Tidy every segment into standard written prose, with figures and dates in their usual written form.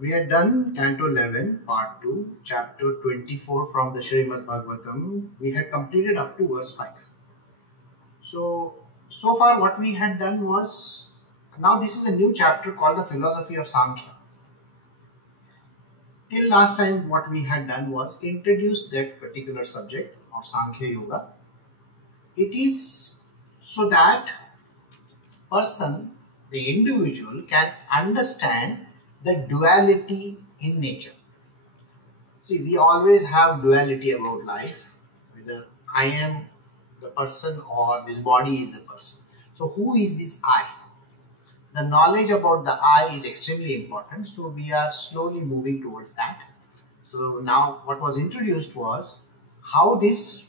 We had done Canto 11, Part 2, Chapter 24 from the Srimad Bhagavatam. We had completed up to verse 5. So far what we had done was, now this is a new chapter called the Philosophy of Sankhya. Till last time what we had done was introduce that particular subject of Sankhya Yoga. It is so that person, the individual, can understand the duality in nature. See, we always have duality about life, whether I am the person or this body is the person. So who is this I? The knowledge about the I is extremely important, so we are slowly moving towards that. So now what was introduced was how this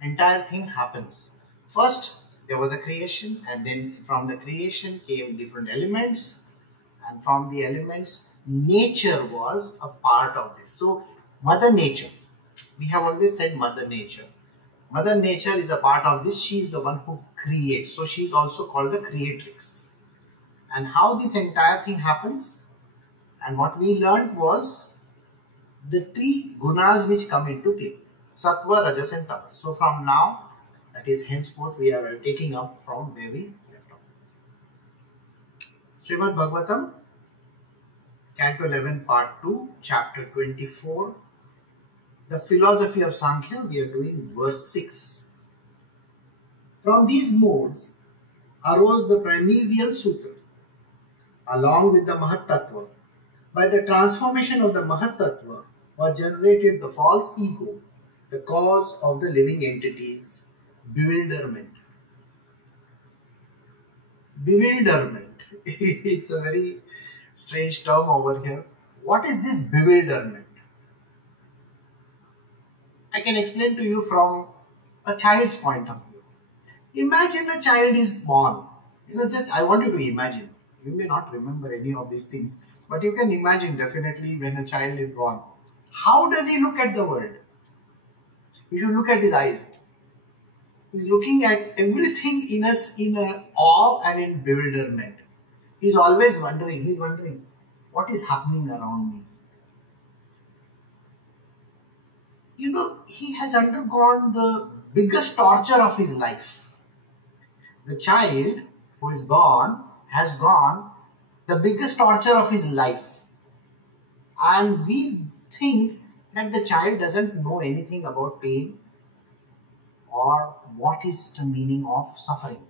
entire thing happens. First there was a creation, and then from the creation came different elements, and from the elements nature was a part of this. So Mother Nature, we have always said Mother Nature. Mother Nature is a part of this. She is the one who creates. So she is also called the creatrix. And how this entire thing happens, and what we learned was the three gunas which come into play: Sattva, Rajas and Tamas. So from now, that is henceforth, we are taking up from where we left off. Srimad Bhagavatam, Canto 11, Part 2, Chapter 24. The Philosophy of Sankhya, we are doing verse 6. From these modes arose the primeval sutra, along with the Mahat Tattva. By the transformation of the Mahat Tattva was generated the false ego, the cause of the living entities' bewilderment. Bewilderment. It's a very strange term over here. What is this bewilderment? I can explain to you from a child's point of view. Imagine a child is born. Just I want you to imagine. You may not remember any of these things, but you can imagine definitely when a child is born. How does he look at the world? You should look at his eyes. He's looking at everything in a awe and in bewilderment. He's always wondering. He's wondering, what is happening around me? He has undergone the biggest torture of his life. The child who is born has gone the biggest torture of his life. And we think that the child doesn't know anything about pain or what is the meaning of suffering.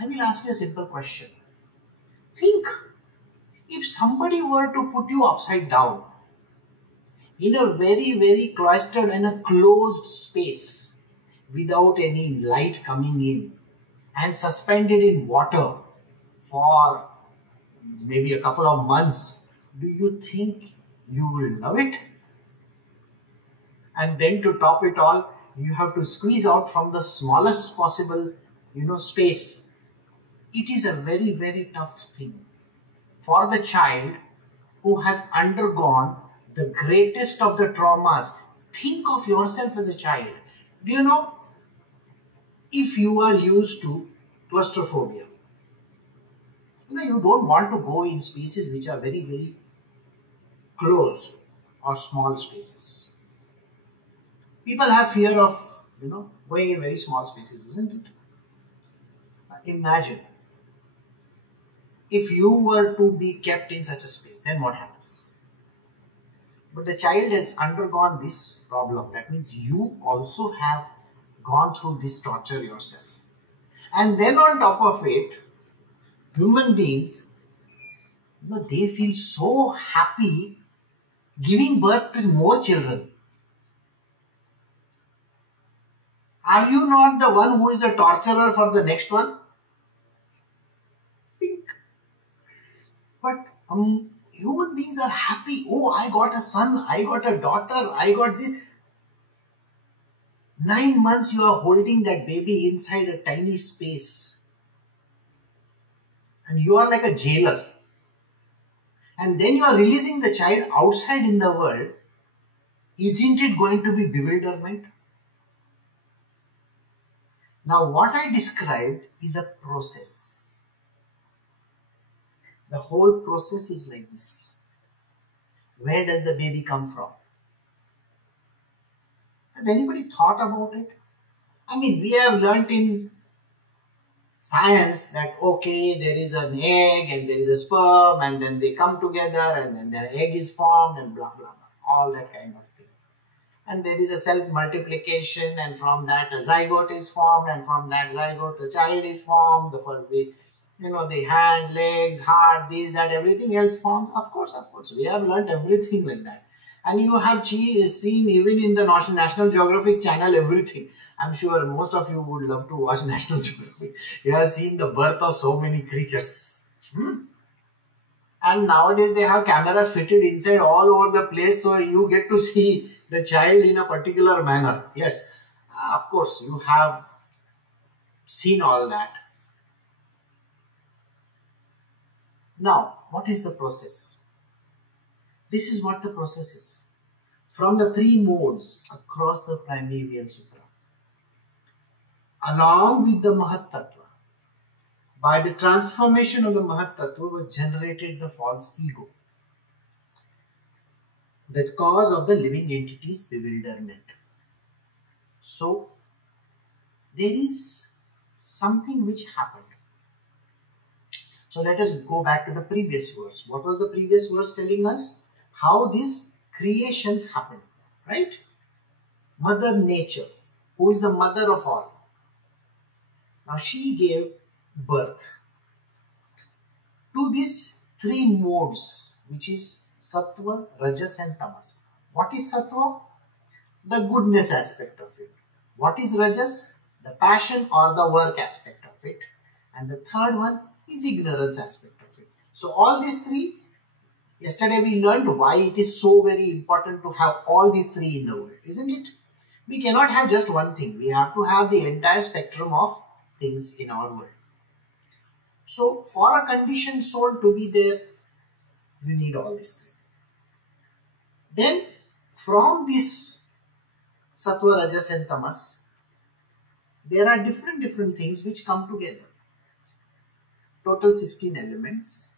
I will ask you a simple question. Think, if somebody were to put you upside down in a very, very cloistered and a closed space without any light coming in and suspended in water for maybe a couple of months, do you think you will love it? And then to top it all, you have to squeeze out from the smallest possible, space. It is a very, very tough thing for the child who has undergone the greatest of the traumas. Think of yourself as a child. Do you know, if you are used to claustrophobia, you don't want to go in spaces which are very, very close or small spaces. People have fear of, going in very small spaces, isn't it? Imagine if you were to be kept in such a space, then what happens? But the child has undergone this problem. That means you also have gone through this torture yourself. And then on top of it, human beings, they feel so happy giving birth to more children. Are you not the one who is the torturer for the next one? Think. But human beings are happy. Oh, I got a son, I got a daughter, I got this. 9 months you are holding that baby inside a tiny space. And you are like a jailer. And then you are releasing the child outside in the world. Isn't it going to be bewilderment? Now what I described is a process. The whole process is like this. Where does the baby come from? Has anybody thought about it? I mean, we have learnt in science that okay, there is an egg and there is a sperm and then they come together and then their egg is formed and blah blah blah, all that kind of thing. And there is a self multiplication, and from that a zygote is formed, and from that zygote a child is formed. The first the hands, legs, heart, this, that, everything else forms. Of course, we have learnt everything like that. And you have seen even in the National Geographic channel everything. I'm sure most of you would love to watch National Geographic. You have seen the birth of so many creatures. And nowadays they have cameras fitted inside all over the place, so you get to see the child in a particular manner. Yes, of course, you have seen all that. Now, what is the process? This is what the process is. From the three modes across the Primeval Sutra, along with the Mahat Tattva, by the transformation of the Mahat Tattva was generated the false ego, the cause of the living entity's bewilderment. So, there is something which happened. So let us go back to the previous verse. What was the previous verse telling us? How this creation happened, right? Mother Nature, who is the mother of all. Now she gave birth to these three modes, which is Sattva, Rajas and Tamas. What is Sattva? The goodness aspect of it. What is Rajas? The passion or the work aspect of it. And the third one is ignorance aspect of it. So all these three, yesterday we learned why it is so very important to have all these three in the world, isn't it? We cannot have just one thing. We have to have the entire spectrum of things in our world. So for a conditioned soul to be there, you need all these three. Then from this Sattva, Rajas and Tamas, there are different things which come together. Total 16 elements,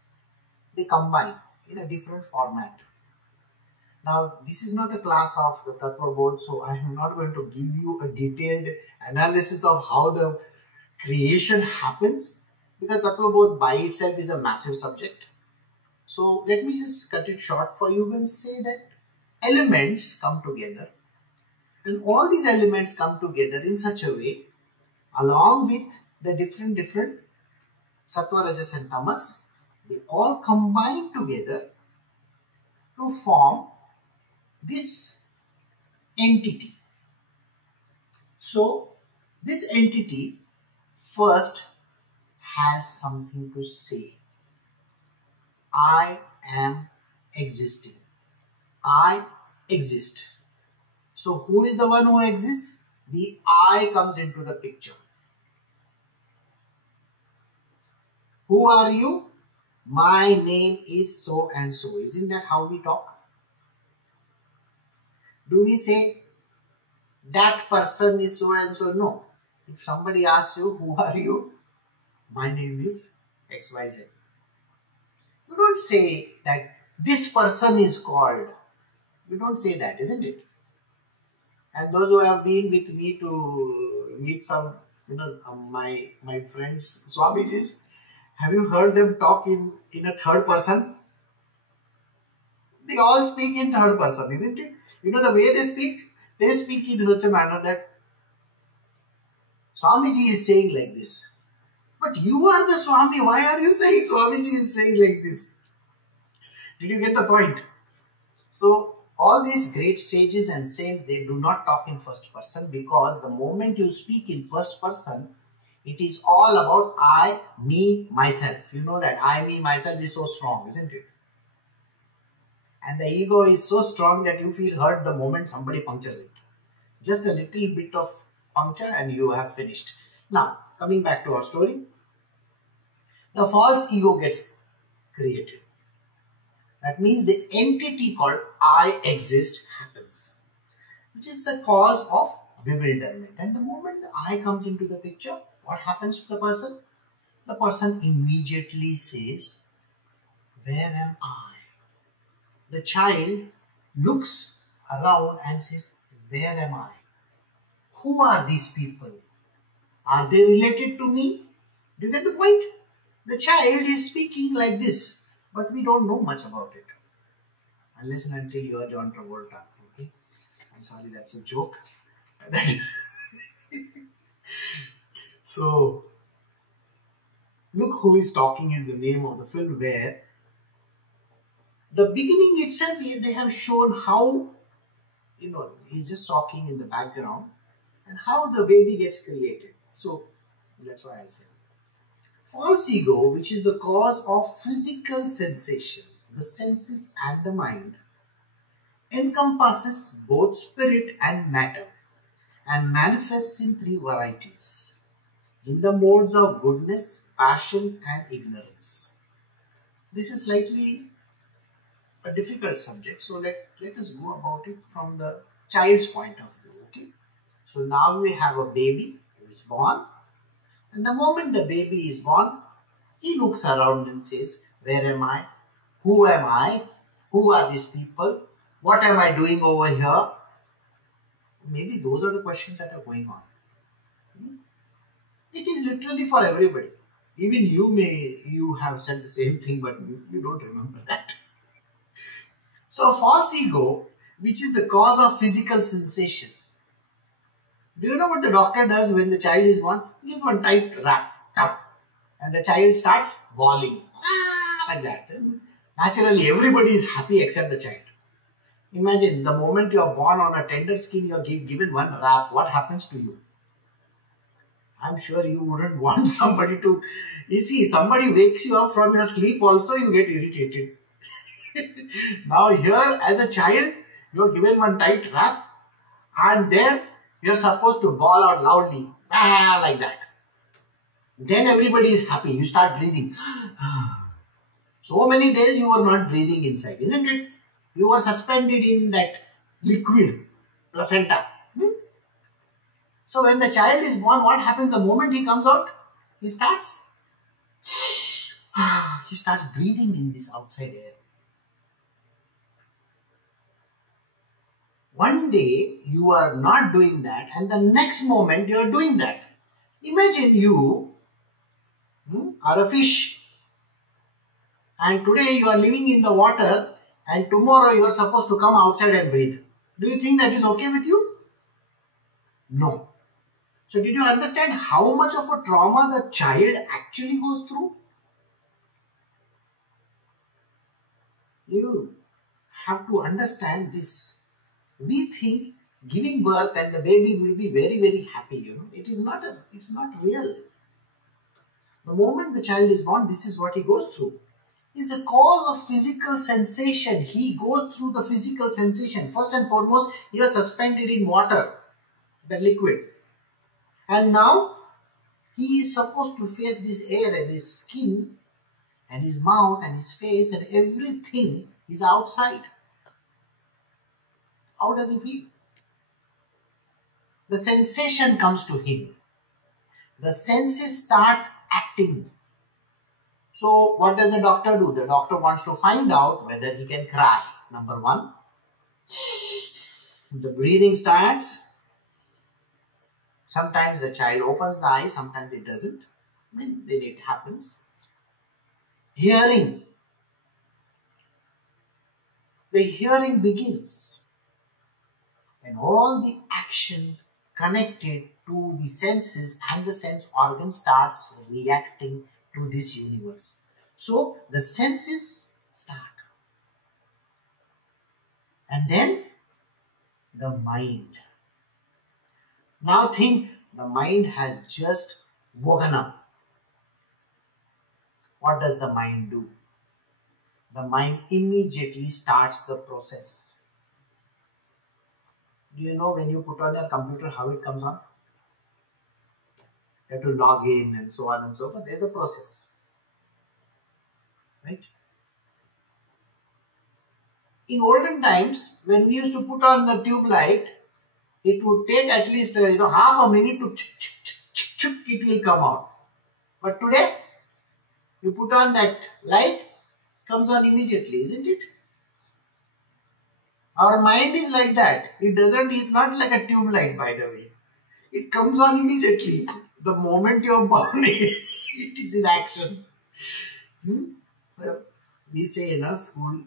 they combine in a different format. Now, this is not a class of the Tattva Bodh, so I am not going to give you a detailed analysis of how the creation happens, because Tattva Bodh by itself is a massive subject. So, let me just cut it short for you and say that elements come together, and all these elements come together in such a way, along with the different Sattva, Rajas and Tamas, they all combine together to form this entity. So, this entity first has something to say. I am existing. I exist. So, who is the one who exists? The I comes into the picture. Who are you? My name is so and so. Isn't that how we talk? Do we say that person is so and so? No. If somebody asks you, who are you? My name is XYZ. You don't say that this person is called. You don't say that, isn't it? And those who have been with me to meet some, my friends, Swamijis, have you heard them talk in a third person? They all speak in third person, isn't it? You know the way they speak in such a manner that Swamiji is saying like this. But you are the Swami, why are you saying Swamiji is saying like this? Did you get the point? So, all these great sages and saints, they do not talk in first person, because the moment you speak in first person, it is all about I, me, myself. You know that I, me, myself is so strong, isn't it? And the ego is so strong that you feel hurt the moment somebody punctures it. Just a little bit of puncture and you have finished. Now, coming back to our story. The false ego gets created. That means the entity called I exist happens, which is the cause of bewilderment. And the moment the I comes into the picture, what happens to the person? The person immediately says, where am I? The child looks around and says, where am I? Who are these people? Are they related to me? Do you get the point? The child is speaking like this, but we don't know much about it. Unless and until you are John Travolta. Okay? I'm sorry, that's a joke. That is. So, Look Who Is Talking is the name of the film, where the beginning itself, they have shown how, he's just talking in the background and how the baby gets created. So, that's why I said. False ego, which is the cause of physical sensation, the senses and the mind, encompasses both spirit and matter and manifests in three varieties, in the modes of goodness, passion and ignorance. This is slightly a difficult subject, so let us go about it from the child's point of view. Okay, so now we have a baby who is born, and the moment the baby is born, he looks around and says, where am I? Who am I? Who are these people? What am I doing over here? Maybe those are the questions that are going on. It is literally for everybody. Even you have said the same thing, but you don't remember that. So false ego, which is the cause of physical sensation. Do you know what the doctor does when the child is born? He gives one tight rap, tap, and the child starts bawling. Like that. Naturally, everybody is happy except the child. Imagine the moment you are born on a tender skin, you are given one rap. What happens to you? I'm sure you wouldn't want somebody to... You see, somebody wakes you up from your sleep also, you get irritated. Now here, as a child, you are given one tight rap, and there you are supposed to bawl out loudly. Like that. Then everybody is happy. You start breathing. So many days you were not breathing inside, isn't it? You were suspended in that liquid placenta. So when the child is born, what happens the moment he comes out? He starts breathing in this outside air. One day you are not doing that, and the next moment you are doing that. Imagine you are a fish, and today you are living in the water, and tomorrow you are supposed to come outside and breathe. Do you think that is okay with you? No. So did you understand how much of a trauma the child actually goes through? You have to understand this. We think giving birth and the baby will be very, very happy. It's not real. The moment the child is born, this is what he goes through. It's a cause of physical sensation. He goes through the physical sensation. First and foremost, you are suspended in water, the liquid. And now, he is supposed to face this air, and his skin and his mouth and his face and everything is outside. How does he feel? The sensation comes to him. The senses start acting. So what does the doctor do? The doctor wants to find out whether he can cry. Number one, the breathing starts. Sometimes the child opens the eyes, sometimes it doesn't. Then it happens. Hearing. The hearing begins. And all the action connected to the senses and the sense organ starts reacting to this universe. So the senses start. And then the mind. Now think, the mind has just woken up. What does the mind do? The mind immediately starts the process. Do you know when you put on your computer how it comes on? You have to log in and so on and so forth. There's a process. Right? In olden times, when we used to put on the tube light, it would take at least half a minute to it will come out. But today, you put on that light, comes on immediately, isn't it? Our mind is like that. It's not like a tube light, by the way. It comes on immediately. The moment you are born, it is in action. So, we say in our school,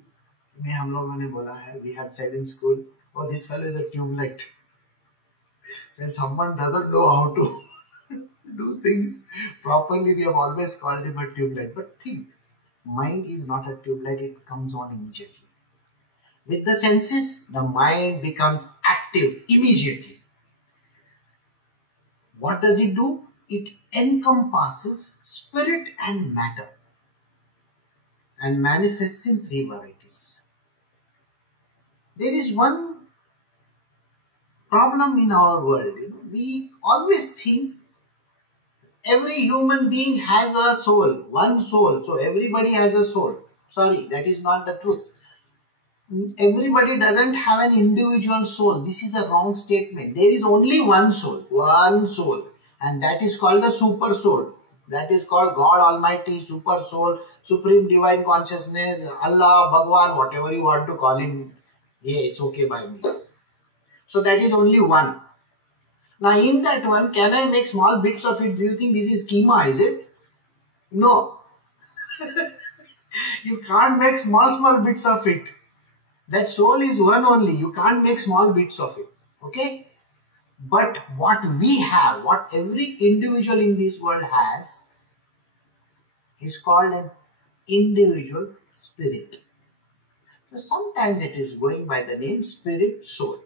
we have said in school, oh, this fellow is a tube light. When someone doesn't know how to do things properly, we have always called him a tube light. But think, mind is not a tube light, it comes on immediately. With the senses, the mind becomes active immediately. What does it do? It encompasses spirit and matter and manifests in three varieties. There is one problem in our world. We always think every human being has a soul, one soul. So everybody has a soul. Sorry, that is not the truth. Everybody doesn't have an individual soul. This is a wrong statement. There is only one soul, and that is called the super soul. That is called God Almighty, super soul, supreme divine consciousness, Allah, Bhagwan, whatever you want to call him. Yeah, it's okay by me. So that is only one. Now in that one, can I make small bits of it? Do you think this is schema, is it? No. You can't make small bits of it. That soul is one only. You can't make small bits of it. Okay? But what we have, what every individual in this world has, is called an individual spirit. So sometimes it is going by the name spirit, soul.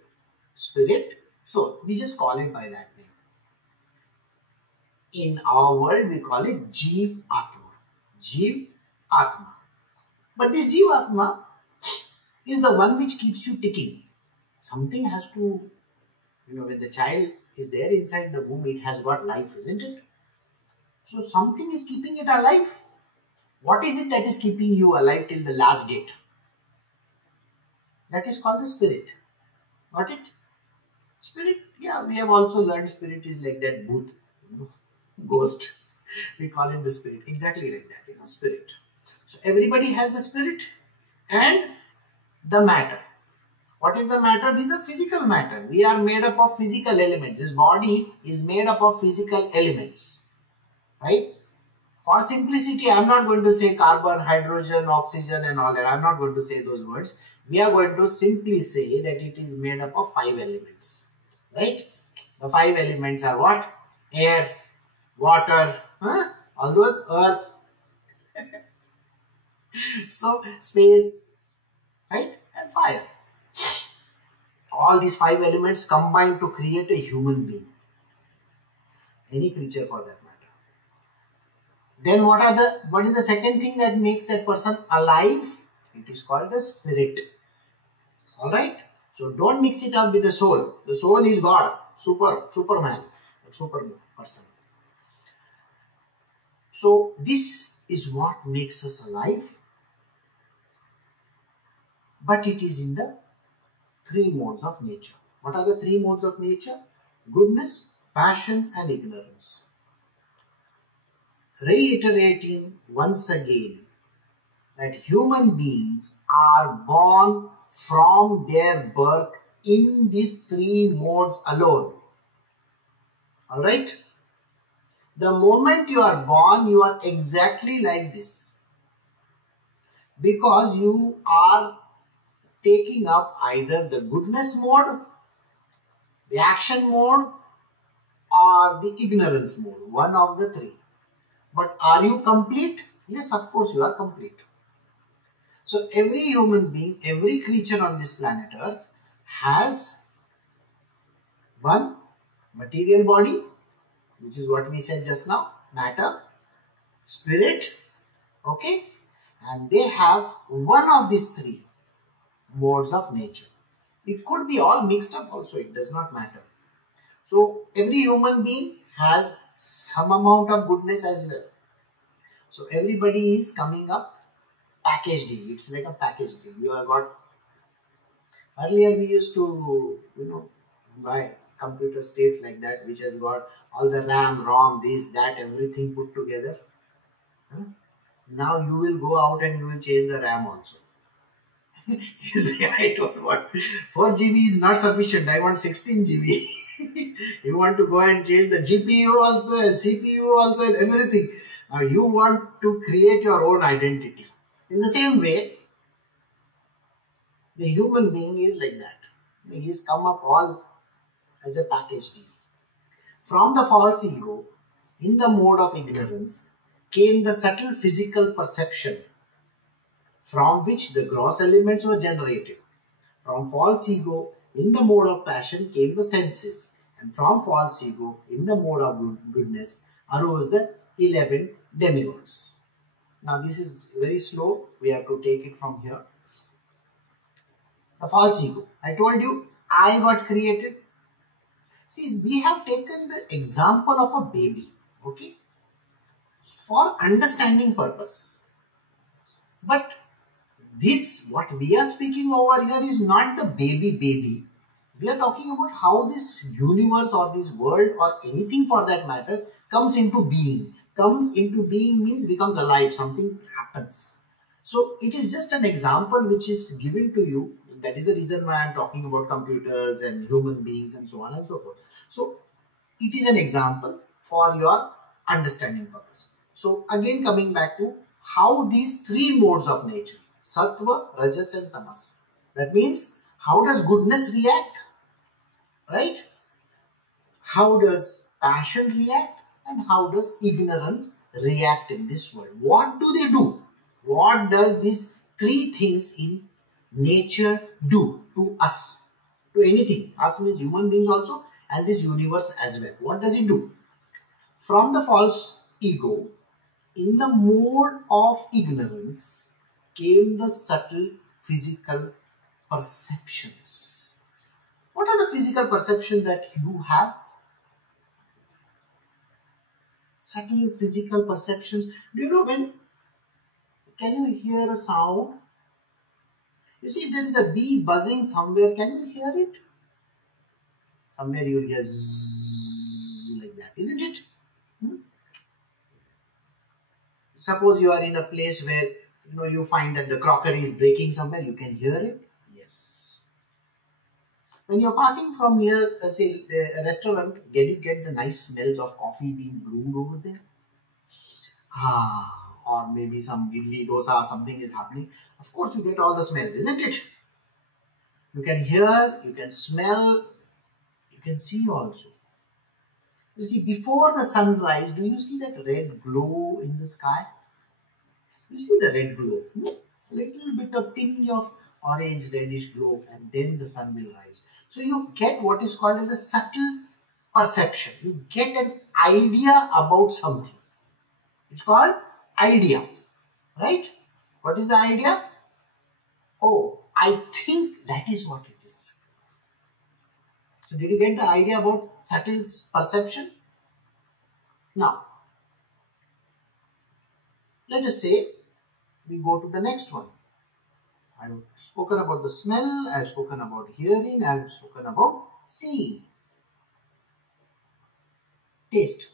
Spirit, soul. We just call it by that name. In our world, we call it Jeev Atma. Jeev Atma. But this Jeev Atma is the one which keeps you ticking. Something has to, when the child is there inside the womb, it has got life, isn't it? So something is keeping it alive. What is it that is keeping you alive till the last date? That is called the spirit. Got it? Spirit, yeah, we have also learned spirit is like that booth, ghost. We call it the spirit. Exactly like that, spirit. So everybody has the spirit and the matter. What is the matter? This is a physical matter. We are made up of physical elements. This body is made up of physical elements. Right? For simplicity, I am not going to say carbon, hydrogen, oxygen and all that. I am not going to say those words. We are going to simply say that it is made up of 5 elements. Right? The 5 elements are what? Air, water, all those, earth. So, space, right? And fire. All these 5 elements combine to create a human being. Any creature for that matter. Then what is the second thing that makes that person alive? It is called the spirit. Alright? So don't mix it up with the soul. The soul is God, Superman, super person. So this is what makes us alive. But it is in the 3 modes of nature. What are the 3 modes of nature? Goodness, passion and ignorance. Reiterating once again that human beings are born from their birth in these 3 modes alone. Alright? The moment you are born, you are exactly like this. Because you are taking up either the goodness mode, the action mode, or the ignorance mode. One of the 3. But are you complete? Yes, of course you are complete. So every human being, every creature on this planet Earth has one material body, which is what we said just now, matter, spirit, okay, and they have one of these 3 modes of nature. It could be all mixed up also, it does not matter. So every human being has some amount of goodness as well. So everybody is coming up package deal. It's like a package deal. You have got, earlier we used to, buy computer state like that, which has got all the RAM, ROM, this, that, everything put together. Now you will go out and you will change the RAM also. You say, I don't want 4 GB is not sufficient. I want 16 GB. You want to go and change the GPU also and CPU also and everything. Now you want to create your own identity. In the same way, the human being is like that. He has come up all as a package deal. From the false ego, in the mode of ignorance, came the subtle physical perception from which the gross elements were generated. From false ego, in the mode of passion, came the senses. And from false ego, in the mode of goodness, arose the 11 demigods. Now this is very slow. We have to take it from here. The false ego. I told you, I got created. See, we have taken the example of a baby, okay, for understanding purpose. But this, what we are speaking over here is not the baby. We are talking about how this universe or this world or anything for that matter comes into being. Comes into being means becomes alive, something happens. So it is just an example which is given to you. That is the reason why I am talking about computers and human beings and so on and so forth. So it is an example for your understanding purpose. So again coming back to how these 3 modes of nature, Sattva, Rajas and Tamas. That means how does goodness react? Right? How does passion react? And how does ignorance react in this world? What do they do? What does these 3 things in nature do to us? To anything. Us means human beings also and this universe as well. What does it do? From the false ego, in the mode of ignorance, came the subtle physical perceptions. What are the physical perceptions that you have? Subtle physical perceptions. Do you know when? Can you hear a sound? You see, there is a bee buzzing somewhere. Can you hear it? Somewhere you will hear zzz like that, isn't it? Suppose you are in a place where you find that the crockery is breaking somewhere. You can hear it. Yes. When you are passing from near, say, a restaurant, can you get the nice smells of coffee being brewed over there? Or maybe some idli, dosa, something is happening. Of course, you get all the smells, isn't it? You can hear, you can smell, you can see also. You see, before the sunrise, do you see that red glow in the sky? You see the red glow, a little bit of tinge of orange reddish glow, and then the sun will rise. So you get what is called as a subtle perception. You get an idea about something. It's called idea, right? What is the idea? Oh, I think that is what it is. So did you get the idea about subtle perception? Now, let us say we go to the next one. I have spoken about the smell, I have spoken about hearing, I have spoken about seeing. Taste.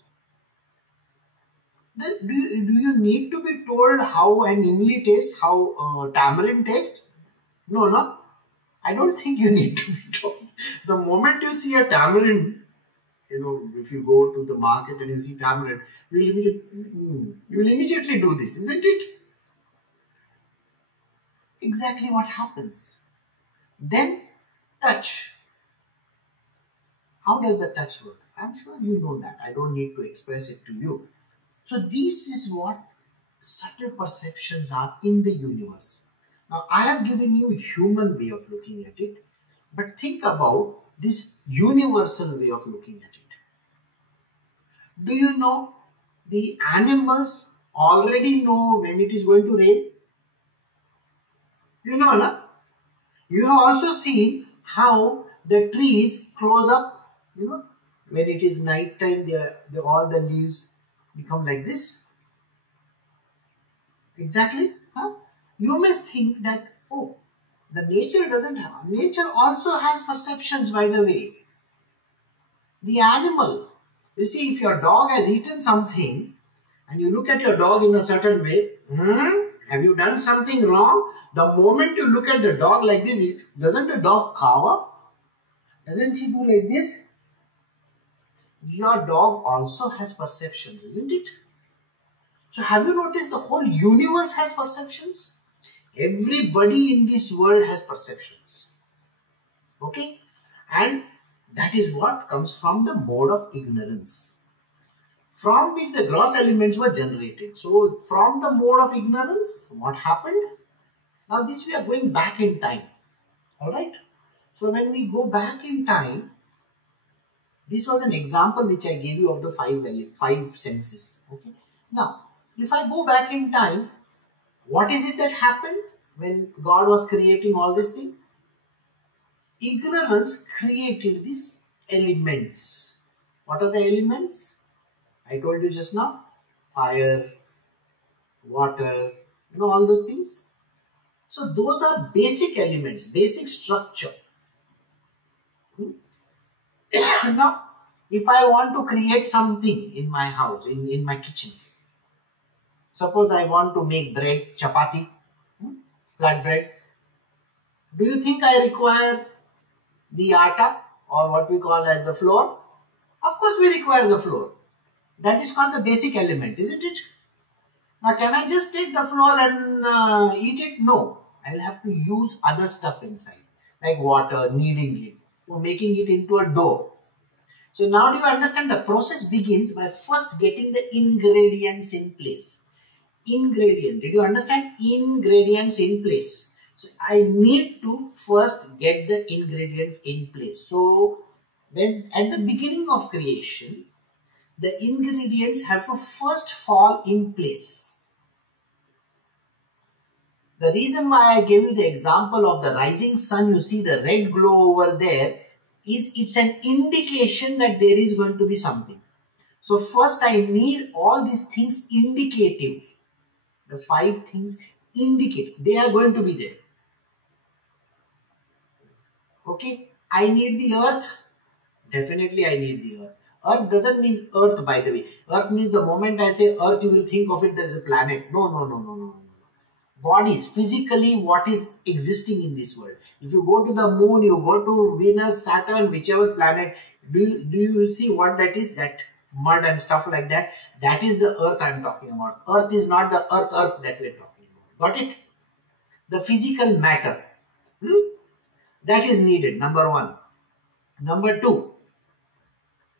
Do you need to be told how an imli tastes, how tamarind tastes? No. I don't think you need to be told. The moment you see a tamarind, if you go to the market and you see tamarind, you will immediately do this, isn't it? Exactly what happens. Then touch. How does the touch work? I'm sure you know that. I don't need to express it to you. So this is what subtle perceptions are in the universe. Now I have given you a human way of looking at it, but think about this universal way of looking at it. Do you know the animals already know when it is going to rain? You know, na? You have also seen how the trees close up, when it is night time, all the leaves become like this. Exactly. You must think that, oh, the nature doesn't have. Nature also has perceptions, by the way. The animal. You see, if your dog has eaten something and you look at your dog in a certain way, have you done something wrong? The moment you look at the dog like this, doesn't the dog cower? Doesn't he do like this? Your dog also has perceptions, isn't it? So have you noticed the whole universe has perceptions? Everybody in this world has perceptions. Okay? And that is what comes from the mode of ignorance, from which the gross elements were generated. So from the mode of ignorance, what happened? Now this we are going back in time. Alright? So when we go back in time, this was an example which I gave you of the five senses. Okay? Now, if I go back in time, what is it that happened when God was creating all these things? Ignorance created these elements. What are the elements? I told you just now. Fire, water, all those things. So those are basic elements, basic structure. Now, if I want to create something in my house, in my kitchen, suppose I want to make bread, chapati, flat bread. Do you think I require the atta, or what we call as the flour? Of course we require the flour. That is called the basic element, isn't it? Now can I just take the flour and eat it? No. I will have to use other stuff inside, like water, kneading it, or making it into a dough. So now do you understand? The process begins by first getting the ingredients in place. Ingredient. Did you understand? Ingredients in place. So I need to first get the ingredients in place. So when at the beginning of creation, the ingredients have to first fall in place. The reason why I gave you the example of the rising sun, you see the red glow over there, it's an indication that there is going to be something. So first I need all these things indicative. The 5 things indicate they are going to be there. Okay, I need the earth. Definitely I need the earth. Earth doesn't mean earth, by the way. Earth means the moment I say earth, you will think of it as a planet. No. Bodies, physically what is existing in this world. If you go to the moon, you go to Venus, Saturn, whichever planet, do you see what that is? That mud and stuff like that. That is the earth I am talking about. Earth is not the earth that we are talking about. Got it? The physical matter. That is needed, number 1. Number 2,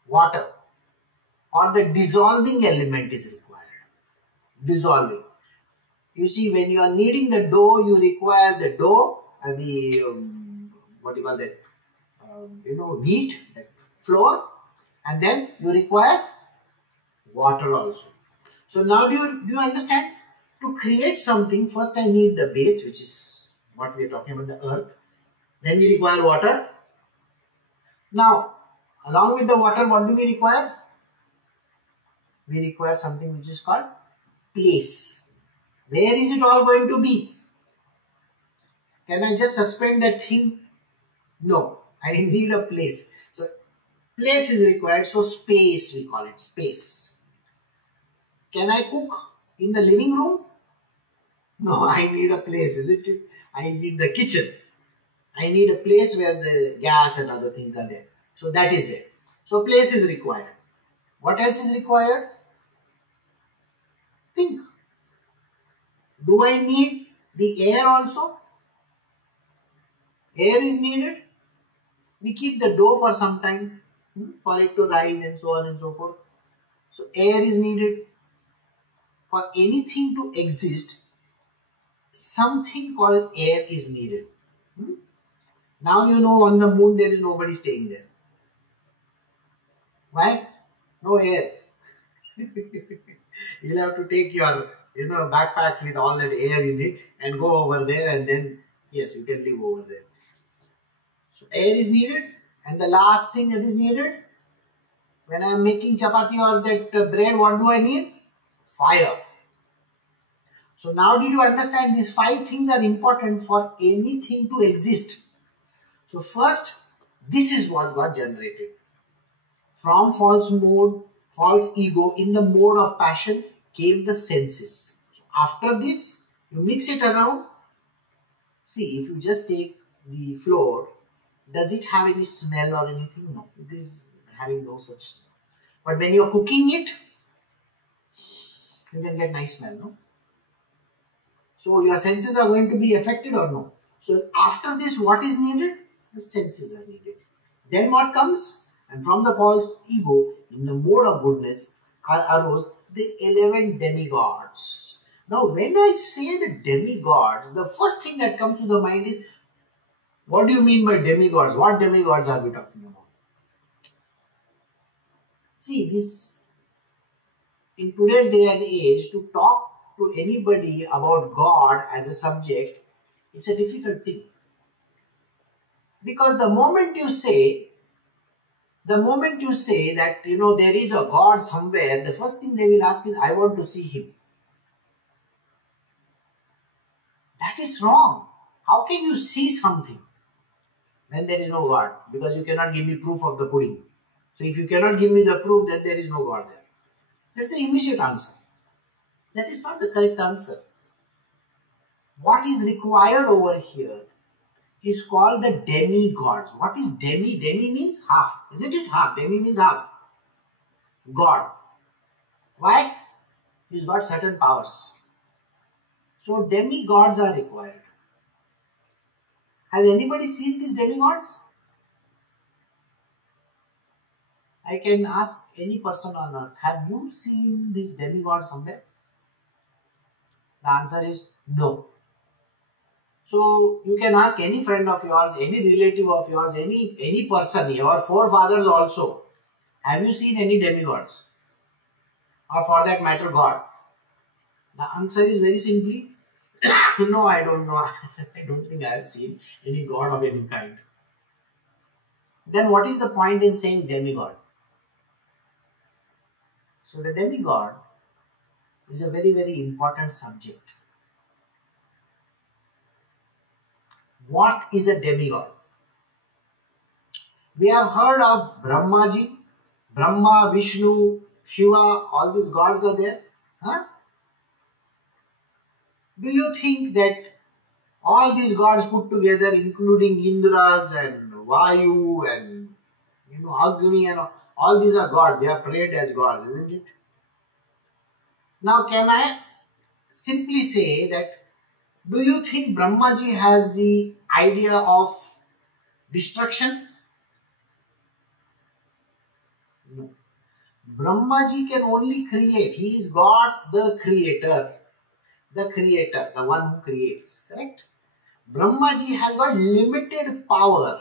water or the dissolving element is required. Dissolving. You see, when you are kneading the dough, you require the dough and the, what do you call that, wheat, that flour, and then you require water also. So now do you understand? To create something, first I need the base, which is what we are talking about, the earth. Then we require water. Now, along with the water, what do we require? We require something which is called place. Where is it all going to be? Can I just suspend that thing? No, I need a place. So, place is required. So, space, we call it space. Can I cook in the living room? No, I need a place, isn't it? I need the kitchen. I need a place where the gas and other things are there. So, that is there. So, place is required. What else is required? Think. Do I need the air also? Air is needed. We keep the dough for some time for it to rise and so on and so forth. So air is needed. For anything to exist, something called air is needed. Now you know on the moon there is nobody staying there. Why? No air. You'll have to take your backpacks with all that air in it and go over there, and then yes, you can live over there. So air is needed, and the last thing that is needed when I am making chapati or that bread, what do I need? Fire. So now did you understand these 5 things are important for anything to exist? So first, this is what got generated. From false ego in the mode of passion, came the senses. So after this, you mix it around. See, if you just take the flour, does it have any smell or anything? No, it is having no such smell. But when you are cooking it, you can get nice smell, no? So your senses are going to be affected or no? So after this, what is needed? The senses are needed. Then what comes? And from the false ego, in the mode of goodness, arose the 11 demigods. Now, when I say the demigods, the first thing that comes to the mind is, what do you mean by demigods? What demigods are we talking about? See, this, in today's day and age, to talk to anybody about God as a subject, it's a difficult thing. Because the moment you say that, there is a God somewhere, the first thing they will ask is, I want to see him. That is wrong. How can you see something when there is no God? Because you cannot give me proof of the pudding. So if you cannot give me the proof, then there is no God there. That's the immediate answer. That is not the correct answer. What is required over here is called the demigods. What is demi? Demi means half. Isn't it half? Demi means half. God. Why? He's got certain powers. So demigods are required. Has anybody seen these demigods? I can ask any person on earth, have you seen these demigods somewhere? The answer is no. So you can ask any friend of yours, any relative of yours, any person, your forefathers also. Have you seen any demigods? Or for that matter, God? The answer is very simply, no, I don't know. I don't think I have seen any God of any kind. Then what is the point in saying demigod? So the demigod is a very, very important subject. What is a demigod? We have heard of Brahmaji, Brahma, Vishnu, Shiva, all these gods are there. Huh? Do you think that all these gods put together, including Indras and Vayu and Agni and all these are gods, they are prayed as gods, isn't it? Now can I simply say that, do you think Brahmaji has the idea of destruction? No. Brahmaji can only create. He is God, the creator. The one who creates. Correct? Brahmaji has got limited power.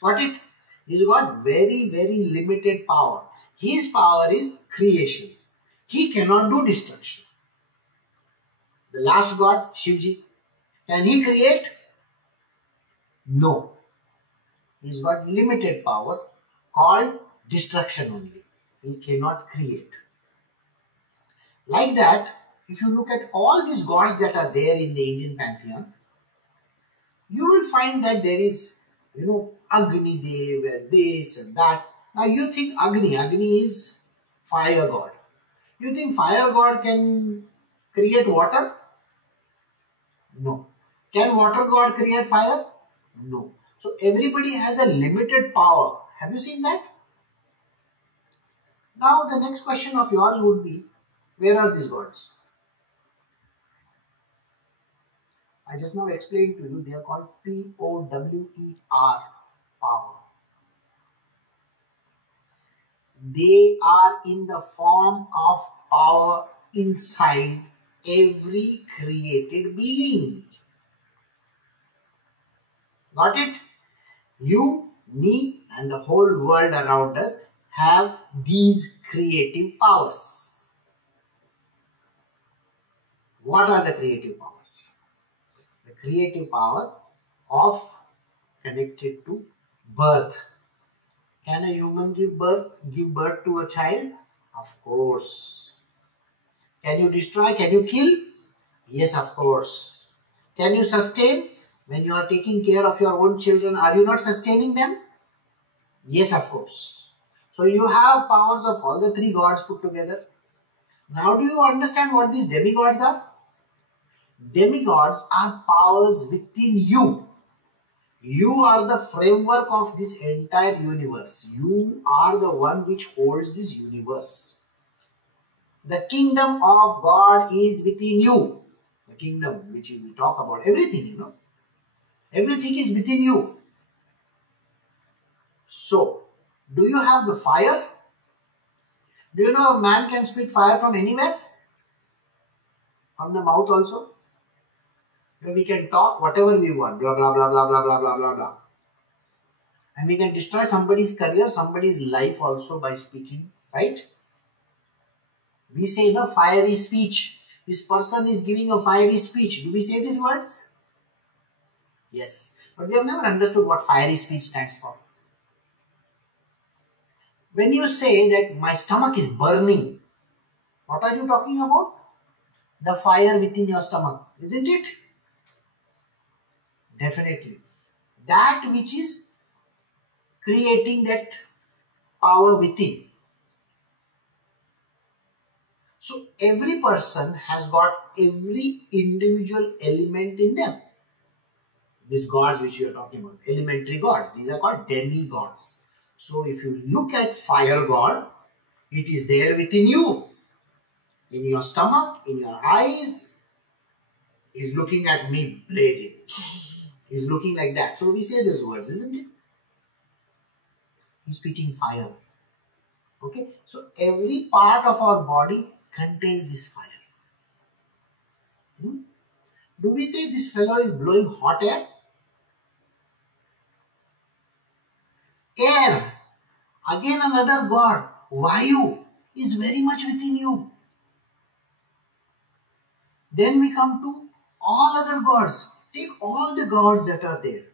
Got it? He's got very, very limited power. His power is creation. He cannot do destruction. The last God, Shivji, can he create? No. He's got limited power called destruction only. He cannot create. Like that, if you look at all these gods that are there in the Indian pantheon, you will find that there is, Agni Dev and this and that. Now you think Agni is fire god. You think fire god can create water? No. Can water god create fire? No. So everybody has a limited power. Have you seen that? Now the next question of yours would be, where are these gods? I just now explained to you, they are called P-O-W-E-R, power. They are in the form of power inside every created being. Got it? You, me, and the whole world around us have these creative powers. What are the creative powers? The creative power of connected to birth. Can a human give birth to a child? Of course. Can you destroy? Can you kill? Yes, of course. Can you sustain? When you are taking care of your own children, are you not sustaining them? Yes, of course. So you have powers of all the three gods put together. Now do you understand what these demigods are? Demigods are powers within you. You are the framework of this entire universe. You are the one which holds this universe. The kingdom of God is within you. The kingdom which we talk about, everything, everything is within you. So, do you have the fire? Do you know a man can spit fire from anywhere? From the mouth also. We can talk whatever we want, blah, blah, blah, blah, blah, blah, blah, blah, blah. And we can destroy somebody's career, somebody's life also by speaking, right? We say, fiery speech. This person is giving a fiery speech. Do we say these words? Yes. But we have never understood what fiery speech stands for. When you say that my stomach is burning, what are you talking about? The fire within your stomach, isn't it? Definitely. That which is creating that power within. So every person has got every individual element in them. These gods which you are talking about, elementary gods, these are called demigods. So if you look at fire god, it is there within you. In your stomach, in your eyes, is looking at me blazing. He's looking like that. So we say these words, isn't it? He's speaking fire. Okay? So every part of our body contains this fire. Do we say this fellow is blowing hot air? Air. Again another god. Vayu is very much within you. Then we come to all other gods. Take all the gods that are there.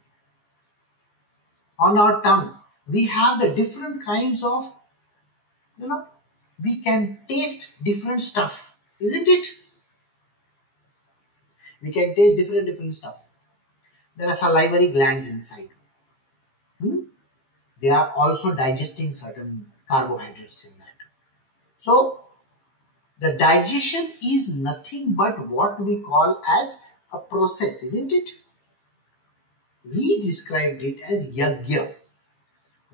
On our tongue, we have the different kinds of, we can taste different stuff. Isn't it? We can taste different stuff. There are salivary glands inside. They are also digesting certain carbohydrates in that. So, the digestion is nothing but what we call as a process, isn't it? We described it as yagya.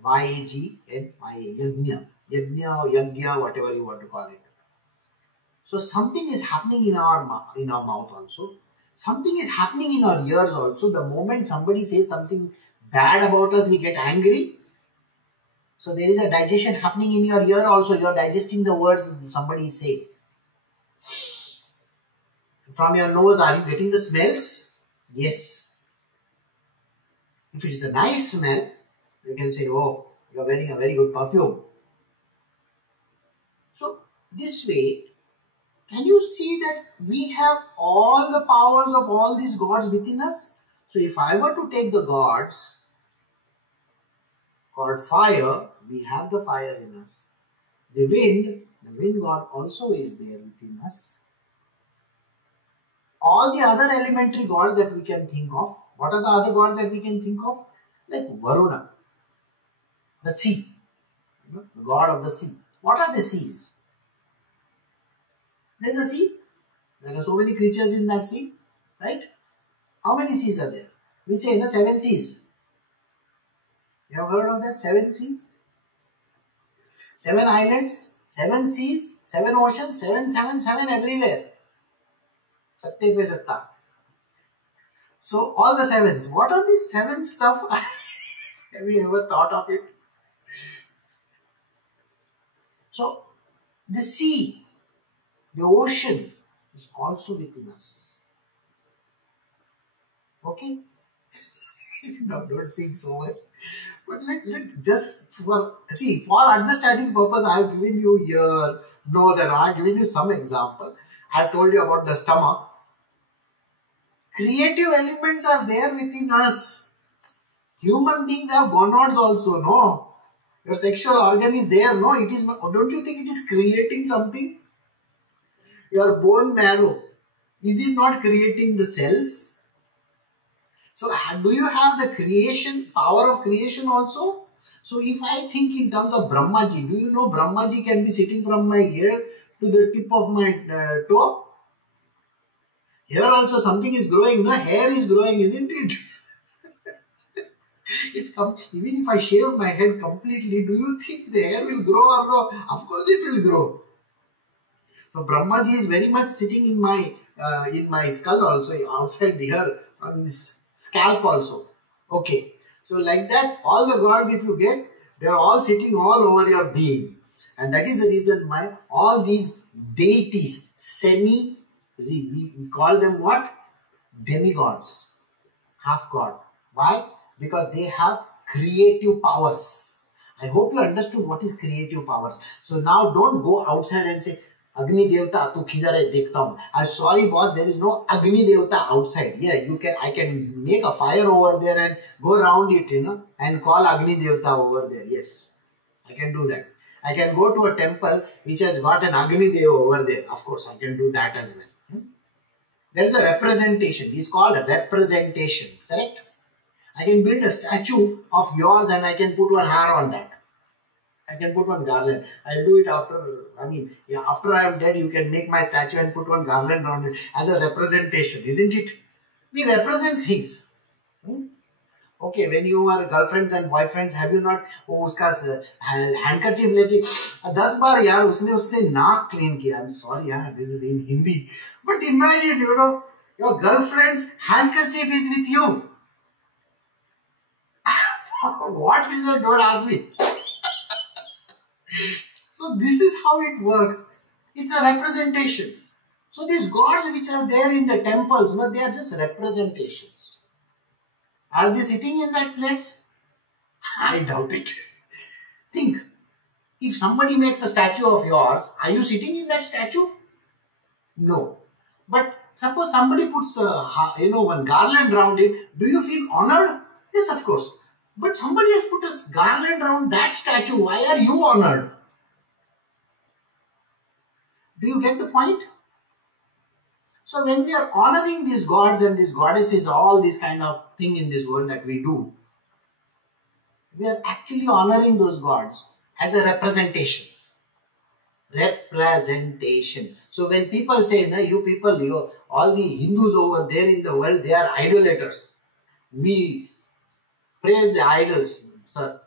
Y-A-G-N-Y-A, yagna. Yagna or yagya, whatever you want to call it. So something is happening in our mouth also. Something is happening in our ears also. The moment somebody says something bad about us, we get angry. So there is a digestion happening in your ear also. You are digesting the words somebody is saying. From your nose, are you getting the smells? Yes. If it is a nice smell, you can say, oh, you are wearing a very good perfume. So this way, can you see that we have all the powers of all these gods within us? So if I were to take the gods called fire, we have the fire in us. The wind god also is there within us. All the other elementary gods that we can think of, what are the other gods that we can think of? Like Varuna, the sea, the god of the sea. What are the seas? There's a sea. There are so many creatures in that sea, right? How many seas are there? We say 7 seas. You have heard of that? 7 seas? 7 islands, 7 seas, 7 oceans, 7 everywhere. Satte pe satta. So all the 7s. What are these 7 stuff? Have you ever thought of it? So the sea, the ocean is also within us. Okay? No, don't think so much. But let just for understanding purpose, I have given you ear, nose, and I have given you some example. I have told you about the stomach. Creative elements are there within us. Human beings have gonads also, no? Your sexual organ is there, no? It is not, don't you think it is creating something? Your bone marrow, is it not creating the cells? So do you have the creation, power of creation also? So if I think in terms of Brahmaji, do you know Brahmaji can be sitting from my ear to the tip of my toe. Here also something is growing, no? Hair is growing, isn't it? Even if I shave my head completely, do you think the hair will grow or no? Of course it will grow. So Brahmaji is very much sitting in my skull also, outside here on this scalp also. Okay. So like that, all the gods if you get, they are all sitting all over your being. And that is the reason why all these deities, we call them what? Demigods, half god. Why? Because they have creative powers. I hope you understood what is creative powers. So now don't go outside and say, Agni Devta, tu kidhar hai, dekhta hu. I'm sorry boss, there is no Agni Devta outside. Yeah, I can make a fire over there and go around it, and call Agni Devta over there. Yes, I can do that. I can go to a temple which has got an Agni Deva over there. Of course, I can do that as well. There is a representation. This is called a representation. Correct? I can build a statue of yours and I can put one hair on that. I can put one garland. I'll do it after I am dead, you can make my statue and put one garland on it as a representation, isn't it? We represent things. Okay, when you are girlfriends and boyfriends, have you not, uska handkerchief leke, 10 बार यार उसने उससे नाक clean किया. I'm sorry यार, this is in Hindi. But imagine, your girlfriend's handkerchief is with you. What is that? Don't ask me. So this is how it works. It's a representation. So these gods which are there in the temples, they are just representations. Are they sitting in that place? I doubt it. Think, if somebody makes a statue of yours, are you sitting in that statue? No. But suppose somebody puts one garland around it, do you feel honored? Yes, of course. But somebody has put a garland around that statue. Why are you honored? Do you get the point? So when we are honoring these gods and these goddesses, all this kind of thing in this world that we do, we are actually honoring those gods as a representation. Representation. So when people say, you people, all the Hindus over there in the world, they are idolaters. We praise the idols, sir.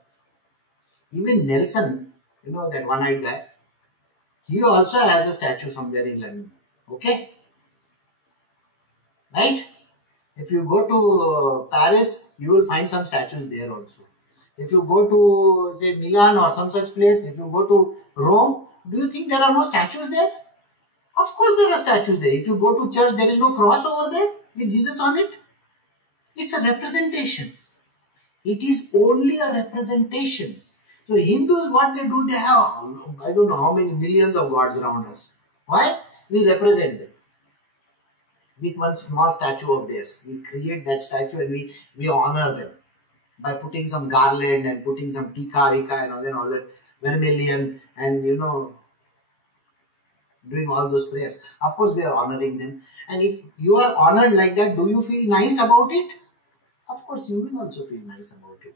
Even Nelson, that one-eyed guy, he also has a statue somewhere in London. Okay? Right? If you go to Paris, you will find some statues there also. If you go to, say, Milan or some such place, if you go to Rome, do you think there are no statues there? Of course there are statues there. If you go to church, there is no cross over there with Jesus on it. It's a representation. It is only a representation. So Hindus, what they do, they have, I don't know how many millions of gods around us. Why? We represent them with one small statue of theirs. We create that statue and we honor them by putting some garland and putting some tika, vika and all that vermilion and doing all those prayers. Of course we are honoring them. And if you are honored like that, do you feel nice about it? Of course you will also feel nice about it.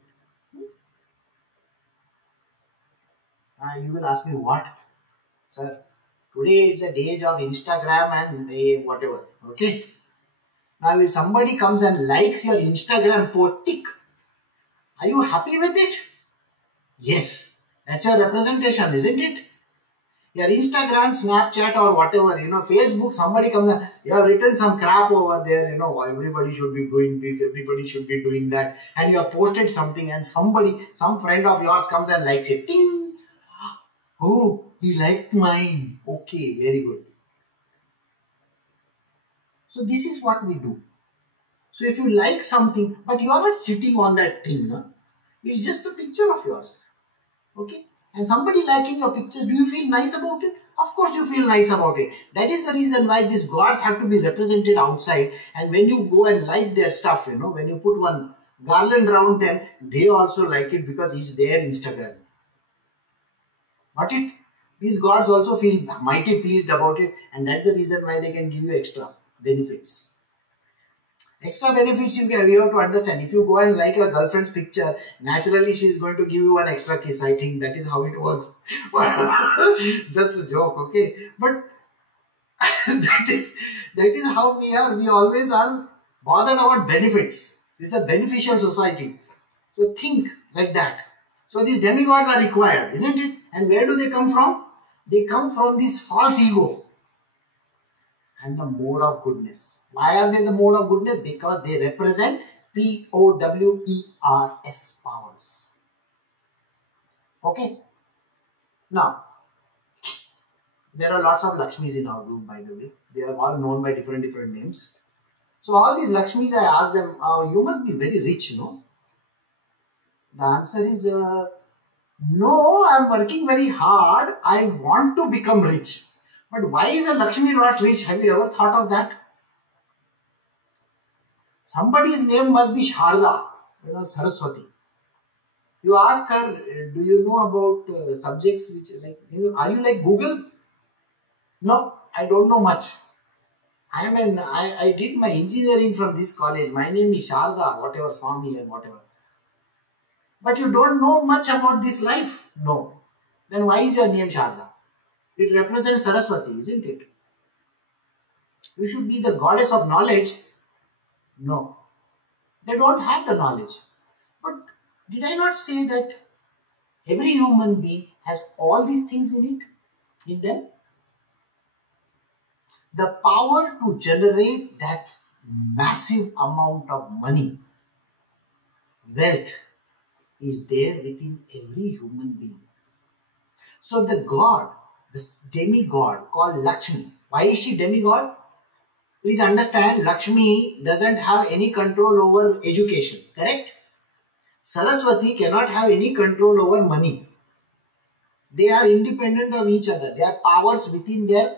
You will ask me, what? Sir, today it's the age of Instagram and whatever. Okay? Now if somebody comes and likes your Instagram post, tick, are you happy with it? Yes. That's your representation, isn't it? Your Instagram, Snapchat or whatever, Facebook, somebody comes and you have written some crap over there, everybody should be doing this, everybody should be doing that. And you have posted something and some friend of yours comes and likes it. Ting! Oh, he liked mine. Okay, very good. So this is what we do. So if you like something, but you are not sitting on that thing, it's just a picture of yours. Okay? And somebody liking your picture, do you feel nice about it? Of course you feel nice about it. That is the reason why these gods have to be represented outside. And when you go and like their stuff, when you put one garland around them, they also like it because it's their Instagram. Got it? These gods also feel mighty pleased about it, and that's the reason why they can give you extra benefits. Extra benefits you have to understand. If you go and like your girlfriend's picture, naturally she is going to give you one extra kiss. I think that is how it works. Just a joke, okay? But that is how we are. We always are bothered about benefits. This is a beneficial society. So think like that. So these demigods are required, isn't it? And where do they come from? They come from this false ego and the mode of goodness. Why are they the mode of goodness? Because they represent POWERS powers. Okay. Now, there are lots of Lakshmis in our group, by the way. They are all known by different names. So all these Lakshmis, I ask them, you must be very rich, no? The answer is, no, I am working very hard. I want to become rich. But why is a Lakshmi not rich? Have you ever thought of that? Somebody's name must be Sharda, Saraswati. You ask her, do you know about subjects which, like, are you like Google? No, I don't know much. I did my engineering from this college. My name is Sharda, whatever, Swami and whatever. But you don't know much about this life? No. Then why is your name Sharda? It represents Saraswati, isn't it? You should be the goddess of knowledge. No. They don't have the knowledge. But did I not say that every human being has all these things in it? In them? The power to generate that massive amount of money, wealth, is there within every human being. So the god, this demigod called Lakshmi. Why is she demigod? Please understand, Lakshmi doesn't have any control over education, correct? Saraswati cannot have any control over money. They are independent of each other. They are powers within their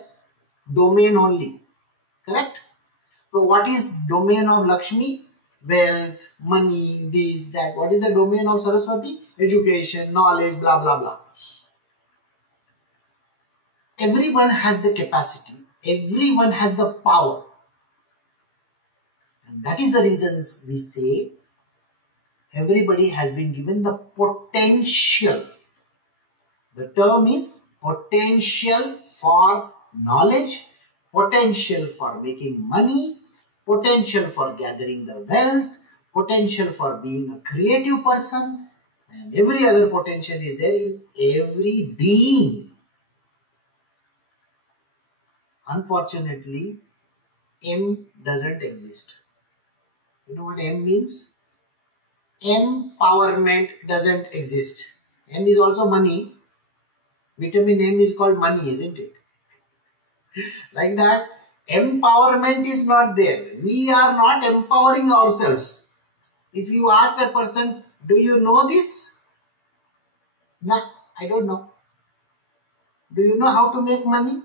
domain only, correct? So what is domain of Lakshmi? Wealth, money, this, that. What is the domain of Saraswati? Education, knowledge, blah, blah, blah. Everyone has the capacity. Everyone has the power. And that is the reasons we say everybody has been given the potential. The term is potential for knowledge, potential for making money, potential for gathering the wealth, potential for being a creative person, and every other potential is there in every being. Unfortunately, M doesn't exist. You know what M means? Empowerment doesn't exist. M is also money. Vitamin M is called money, isn't it? Like that, empowerment is not there. We are not empowering ourselves. If you ask a person, do you know this? No, I don't know. Do you know how to make money?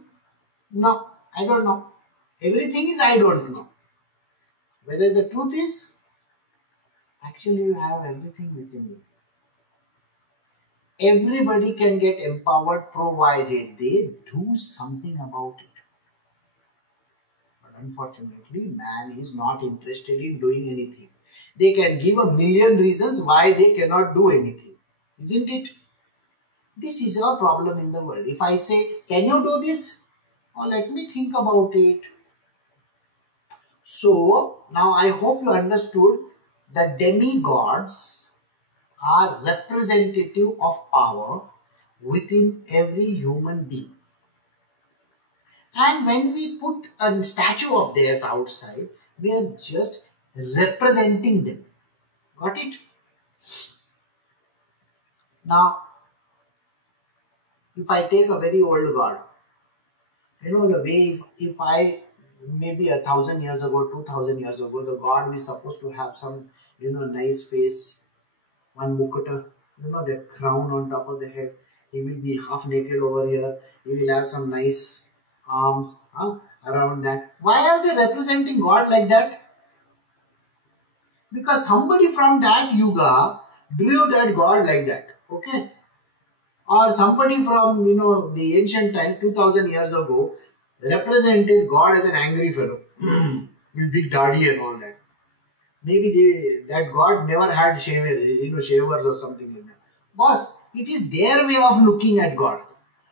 No, I don't know. Everything is I don't know. Whereas the truth is, actually you have everything within you. Everybody can get empowered provided they do something about it. But unfortunately, man is not interested in doing anything. They can give a million reasons why they cannot do anything. Isn't it? This is a problem in the world. If I say, can you do this? Or let me think about it. So, now I hope you understood that demigods are representative of power within every human being. And when we put a statue of theirs outside, we are just representing them. Got it? Now, if I take a very old god, you know the way if I, maybe 1,000 years ago, 2,000 years ago, the god is supposed to have some, nice face, one mukata, that crown on top of the head. He will be half naked over here. He will have some nice arms around that. Why are they representing God like that? Because somebody from that yuga drew that God like that. Okay? Or somebody from, the ancient time, 2,000 years ago, represented God as an angry fellow. With big daddy and all that. Maybe that God never had shavers or something like that. Boss, it is their way of looking at God.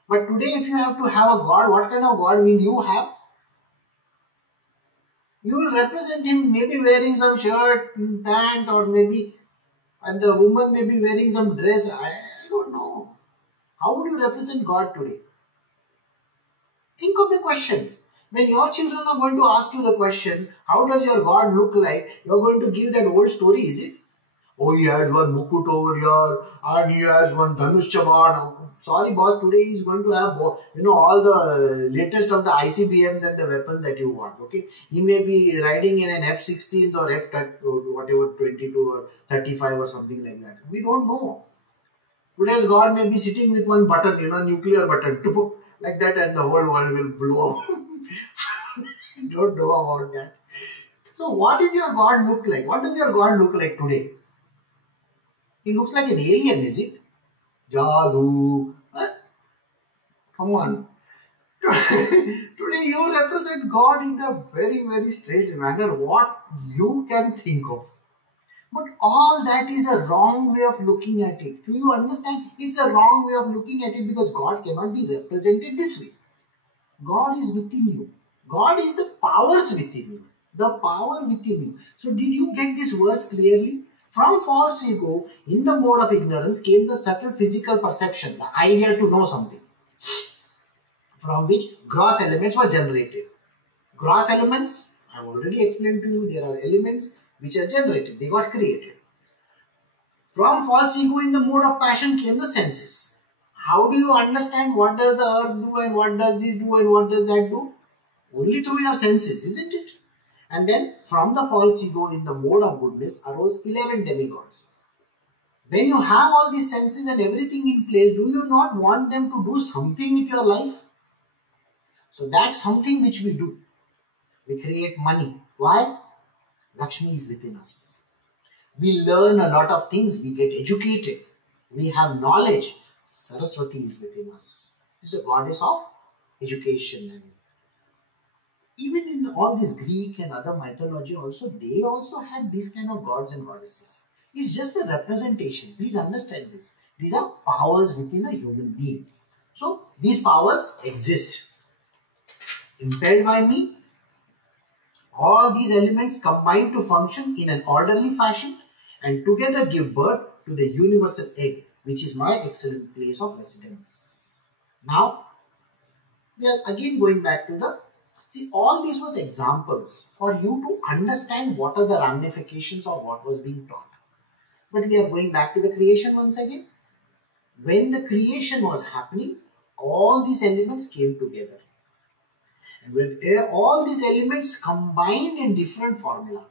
But today, if you have to have a God, what kind of God will you have? You will represent him maybe wearing some shirt, pant, or maybe, and the woman may be wearing some dress. I don't know. How would you represent God today? Think of the question. When your children are going to ask you the question, how does your God look like? You're going to give that old story, is it? Oh, he has one mukut over here, and he has one Dhanush Chavan. Sorry, boss, today he's going to have, all the latest of the ICBMs and the weapons that you want, okay? He may be riding in an F-16s or whatever, 22 or 35 or something like that. We don't know. Today's God may be sitting with one button, nuclear button, like that, and the whole world will blow. Don't know about that. So what is your God look like? What does your God look like today? He looks like an alien, is it? Jadoo. Come on. Today you represent God in a very, very strange manner. What you can think of. But all that is a wrong way of looking at it. Do you understand? It's a wrong way of looking at it because God cannot be represented this way. God is within you. God is the powers within you. The power within you. So did you get this verse clearly? From false ego, in the mode of ignorance, came the subtle physical perception, the idea to know something, from which gross elements were generated. Gross elements, I have already explained to you, there are elements which are generated, they got created. From false ego, in the mode of passion, came the senses. How do you understand what does the earth do and what does this do and what does that do? Only through your senses, isn't it? And then from the false ego in the mode of goodness arose 11 demigods. When you have all these senses and everything in place, do you not want them to do something with your life? So that's something which we do. We create money. Why? Lakshmi is within us. We learn a lot of things. We get educated. We have knowledge. Saraswati is within us. This is a goddess of education. And even in all this Greek and other mythology also, they also had these kind of gods and goddesses. It's just a representation. Please understand this. These are powers within a human being. So, these powers exist. Impelled by me, all these elements combine to function in an orderly fashion and together give birth to the universal egg, which is my excellent place of residence. Now, we are again going back to the... See, all these was examples for you to understand what are the ramifications of what was being taught. But we are going back to the creation once again. When the creation was happening, all these elements came together. And when all these elements combined in different formula,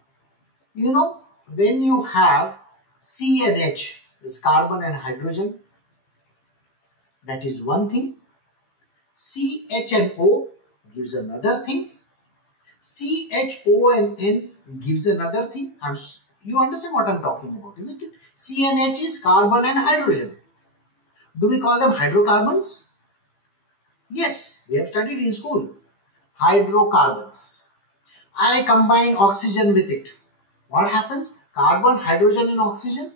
when you have C and H, this carbon and hydrogen, that is one thing. C, H and O gives another thing. C, H, O and N gives another thing. You understand what I'm talking about, isn't it? C and H is carbon and hydrogen. Do we call them hydrocarbons? Yes, we have studied in school. Hydrocarbons. I combine oxygen with it. What happens? Carbon, hydrogen and oxygen.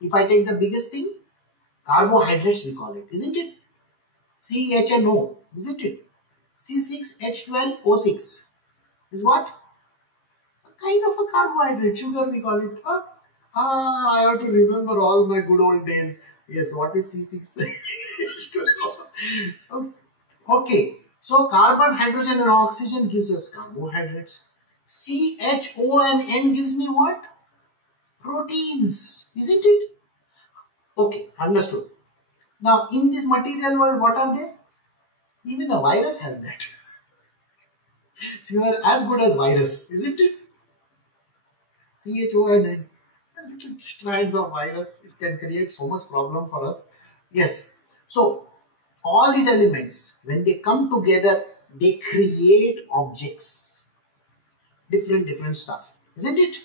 If I take the biggest thing, carbohydrates we call it, isn't it? C, H and O, isn't it? C6H12O6 is what? A kind of a carbohydrate, sugar we call it. I have to remember all my good old days. Yes, what is C6H12O? Okay, so carbon, hydrogen and oxygen gives us carbohydrates. C, H, O and N gives me what? Proteins, isn't it? Okay, understood. Now, in this material world, what are they? Even a virus has that. So, you are as good as virus, isn't it? CHO and N. Little strands of virus, it can create so much problem for us. Yes. So, all these elements, when they come together, they create objects. Different stuff, isn't it?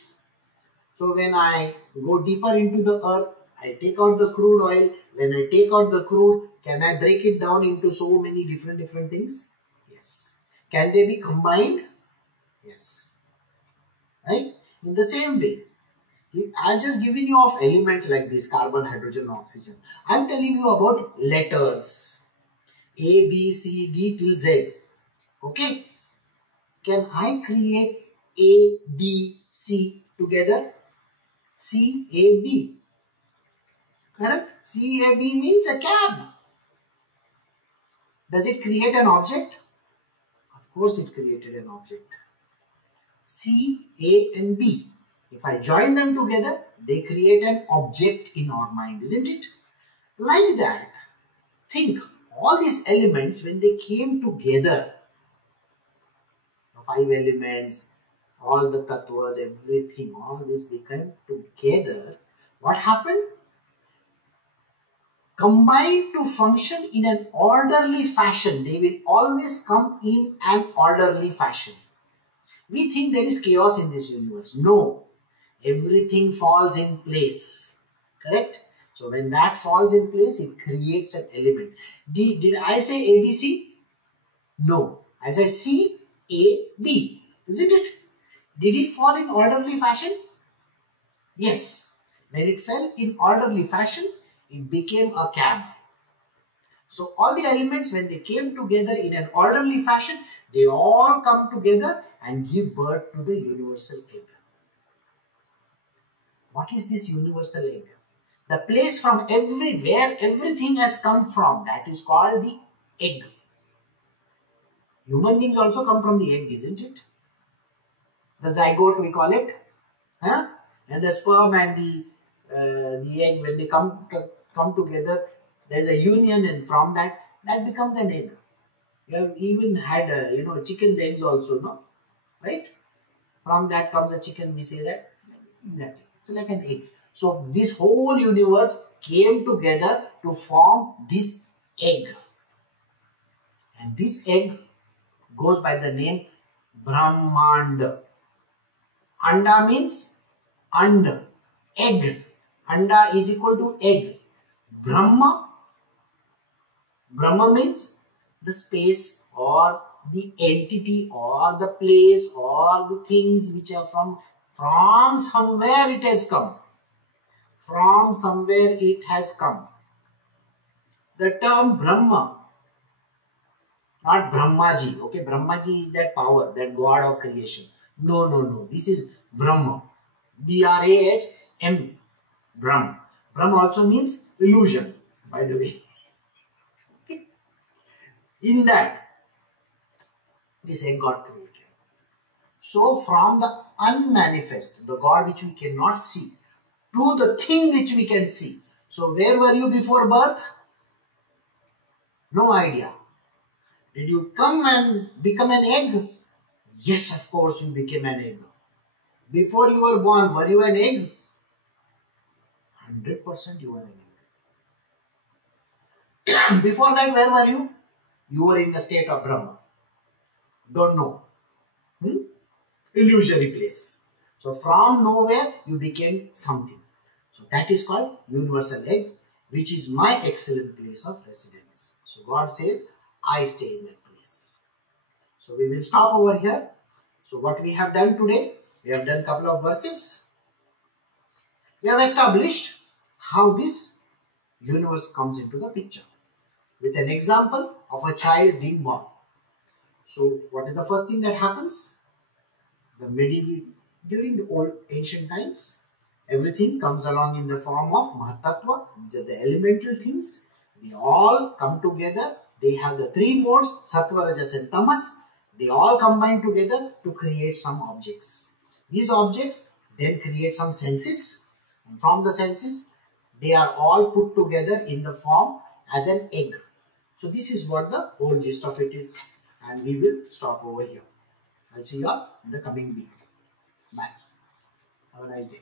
So, when I go deeper into the earth, I take out the crude oil. When I take out the crude, can I break it down into so many different things? Yes. Can they be combined? Yes. right? In the same way, I'm just giving you of elements like this, carbon, hydrogen, oxygen. I'm telling you about letters A, B, C, D till Z. Okay? Can I create A, B, C together? C, A, B. Correct? C, A, B means a cab. Does it create an object? Of course it created an object. C, A and B. If I join them together, they create an object in our mind, isn't it? Like that, think all these elements when they came together, the 5 elements, all the tattvas, everything, all this, they came together. What happened? Combined to function in an orderly fashion. They will always come in an orderly fashion. We think there is chaos in this universe. No. Everything falls in place. Correct? So when that falls in place, it creates an element. Did I say ABC? No. I said C, A, B. Isn't it? Did it fall in orderly fashion? Yes. When it fell in orderly fashion, it became a cab. So all the elements, when they came together in an orderly fashion, they all come together and give birth to the universal egg. What is this universal egg? The place from where everything has come from, that is called the egg. Human beings also come from the egg, isn't it? The zygote, we call it. Huh? And the sperm and the egg, when they come together, there's a union, and from that becomes an egg. You have even had, chicken's eggs also, no? Right? From that comes a chicken, we say that. Exactly. It's like an egg. So this whole universe came together to form this egg. And this egg goes by the name Brahmand. Anda means and. Egg. Anda is equal to egg. Brahma means the space or the entity or the place or the things which are from somewhere it has come. From somewhere it has come. The term Brahma, not Brahmaji. Okay, Brahmaji is that power, that God of creation. No. This is Brahma. B-R-A-H-M. Brahm. Brahm also means illusion, by the way. In that, this egg got created. So from the unmanifest, the God which we cannot see, to the thing which we can see. So where were you before birth? No idea. Did you come and become an egg? Yes, of course you became an egg. Before you were born, were you an egg? 100% you were an egg. Before that, where were you? You were in the state of Brahma. Don't know. Illusory place. So from nowhere, you became something. So that is called universal egg, which is my excellent place of residence. So God says, I stay in that place. So we will stop over here. So what we have done today, we have done a couple of verses. We have established how this universe comes into the picture with an example of a child being born. So what is the first thing that happens? During the old ancient times, everything comes along in the form of Mahatattva. These are the elemental things. They all come together. They have the 3 modes, Sattva, Rajas and Tamas. They all combine together to create some objects. These objects then create some senses. And from the senses, they are all put together in the form as an egg. So this is what the whole gist of it is. And we will stop over here. I'll see you all in the coming week. Bye. Have a nice day.